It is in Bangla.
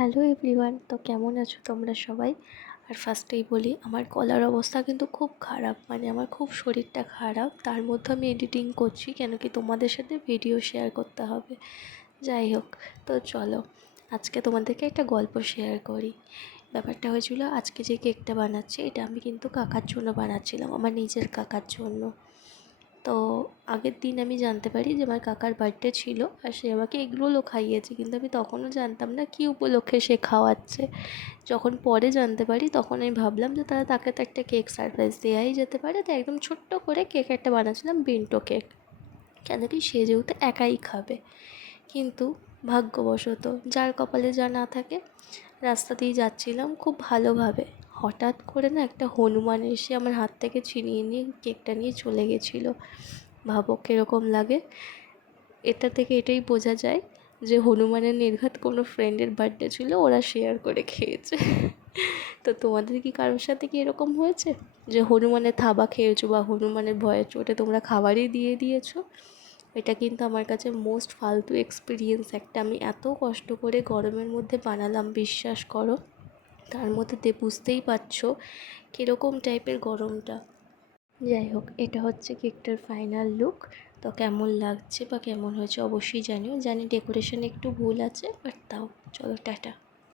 হ্যালো এভরিওয়ান, তো কেমন আছো তোমরা সবাই? আর ফার্স্টেই বলি, আমার গলার অবস্থা কিন্তু খুব খারাপ মানে আমার খুব শরীরটা খারাপ। তার মধ্যে আমি এডিটিং করছি, কেন কি তোমাদের সাথে ভিডিও শেয়ার করতে হবে। যাই হোক, তো চলো, আজকে তোমাদেরকে একটা গল্প শেয়ার করি। ব্যাপারটা হয়েছিল, আজকে যে কেকটা বানাচ্ছি, এটা আমি কিন্তু কাকার জন্য বানাচ্ছিলাম, আমার নিজের কাকার জন্য। তো আগের দিন আমি জানতে পারি যে আমার কাকার বার্থডে ছিল আর সে আমাকে এগরোলও খাইয়েছে, কিন্তু আমি তখনও জানতাম না কী উপলক্ষে সে খাওয়াচ্ছে। যখন পরে জানতে পারি, তখন আমি ভাবলাম যে তারা তাকে তো একটা কেক সারপ্রাইজ দেওয়াই যেতে পারে তো একদম ছোট্ট করে কেক একটা বানাচ্ছিলাম বিন্টো কেক কেন কি সে যেহেতু একাই খাবে। কিন্তু ভাগ্যবশত যার কপালে যা না থাকে, রাস্তা দিয়ে যাচ্ছিলাম খুব ভালোভাবে। হঠাৎ করে না একটা হনুমান এসে আমার হাত থেকে ছিনিয়ে নিয়ে কেকটা নিয়ে চলে গেছিল। ভাবো কীরকম লাগে। এটা থেকে এটাই বোঝা যায় যে হনুমানের নির্ঘাত কোনো ফ্রেন্ডের বার্থডে ছিল, ওরা শেয়ার করে খেয়েছে। তো তোমাদের কি কারোর সাথে কি এরকম হয়েছে? যে হনুমানের থাবা খেয়েছো বা হনুমানের ভয়ের চোটে তোমরা খাবারই দিয়ে দিয়েছ? এটা কিন্তু আমার কাছে মোস্ট ফালতু এক্সপিরিয়েন্স একটা আমি এত কষ্ট করে গরমের মধ্যে বানালাম, বিশ্বাস করো। তার মধ্যে দিয়ে বুঝতেই পারছ কীরকম টাইপের গরমটা। যাই হোক, এটা হচ্ছে কেকটার ফাইনাল লুক তো কেমন লাগছে বা কেমন হয়েছে অবশ্যই জানিও। জানি ডেকোরেশন একটু ভুল আছে বাট তাও। চলো, টাটা।